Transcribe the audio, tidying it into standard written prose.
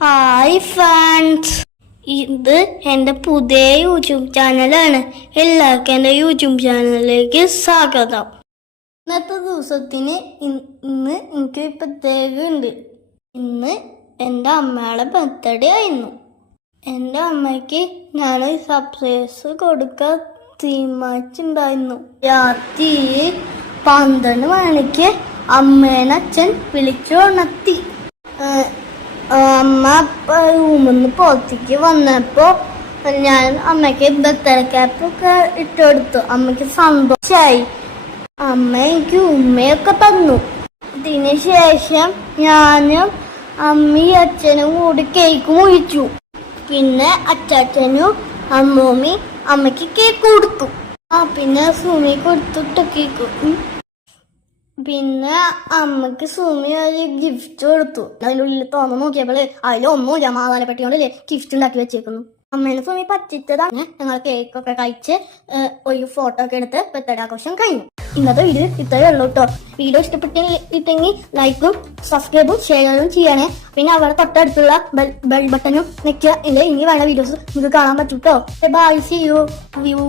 Hi friends, ഇത് എൻ്റെ പുതിയ യൂട്യൂബ് ചാനലാണ്. എല്ലാവർക്കും എൻ്റെ യൂട്യൂബ് ചാനലിലേക്ക് സ്വാഗതം. ഇന്നത്തെ ദിവസത്തിന് ഇന്ന് എനിക്ക് പ്രത്യേകമുണ്ട്. ഇന്ന് എൻ്റെ അമ്മയുടെ ബർത്ത്ഡേ ആയിരുന്നു. എൻ്റെ അമ്മയ്ക്ക് ഞാൻ സർപ്രൈസ് കൊടുക്കാൻ തീരുമാനിച്ചിട്ടുണ്ടായിരുന്നു. രാത്രി 12 മണിക്ക് അമ്മേനെ അച്ഛൻ വിളിച്ചുണർത്തി. അമ്മ റൂമിന്ന് പുറത്തേക്ക് വന്നപ്പോ ഞാൻ അമ്മയ്ക്ക് ബർത്ത്ഡേ ക്യാപ്പൊക്കെ ഇട്ടുകൊടുത്തു. അമ്മയ്ക്ക് സന്തോഷായി. അമ്മ എനിക്ക് ഉമ്മയൊക്കെ തന്നു. അതിന് ശേഷം ഞാനും അമ്മയും അച്ഛനും കൂടി കേക്ക് മുറിച്ചു. പിന്നെ അച്ചാച്ചനും അമ്മൂമ്മയും അമ്മയ്ക്ക് കേക്ക് കൊടുത്തു. പിന്നെ സുമി കൊടുത്തിട്ട് കേക്ക്. പിന്നെ അമ്മക്ക് സുമി ഒരു ഗിഫ്റ്റ് കൊടുത്തു. അതിൻ്റെ ഉള്ളിൽ തുറന്ന് നോക്കിയപ്പോൾ അതിലൊന്നും സമാധാനപ്പെട്ടിക്കൊണ്ടല്ലേ ഗിഫ്റ്റ് ഉണ്ടാക്കി വെച്ചേക്കുന്നു. അമ്മേനെ സുമി പറ്റിച്ചതാണ്. ഞങ്ങൾ കേക്കൊക്കെ കഴിച്ച് ഒരു ഫോട്ടോ ഒക്കെ എടുത്ത് ബർത്ത്ഡേ ആഘോഷം കഴിഞ്ഞു. ഇന്നത്തെ വീഡിയോ ഇത്രയേ ഉള്ളൂ കേട്ടോ. വീഡിയോ ഇഷ്ടപ്പെട്ടിട്ടെങ്കിൽ ലൈക്കും സബ്സ്ക്രൈബും ഷെയറും ചെയ്യണേ. പിന്നെ അവിടെ തൊട്ടടുത്തുള്ള ബെൽ ബട്ടണും നിൽക്കുക. ഇനി വേണ്ട വീഡിയോസ് നിങ്ങൾക്ക് കാണാൻ പറ്റും കേട്ടോ. Bye, see U.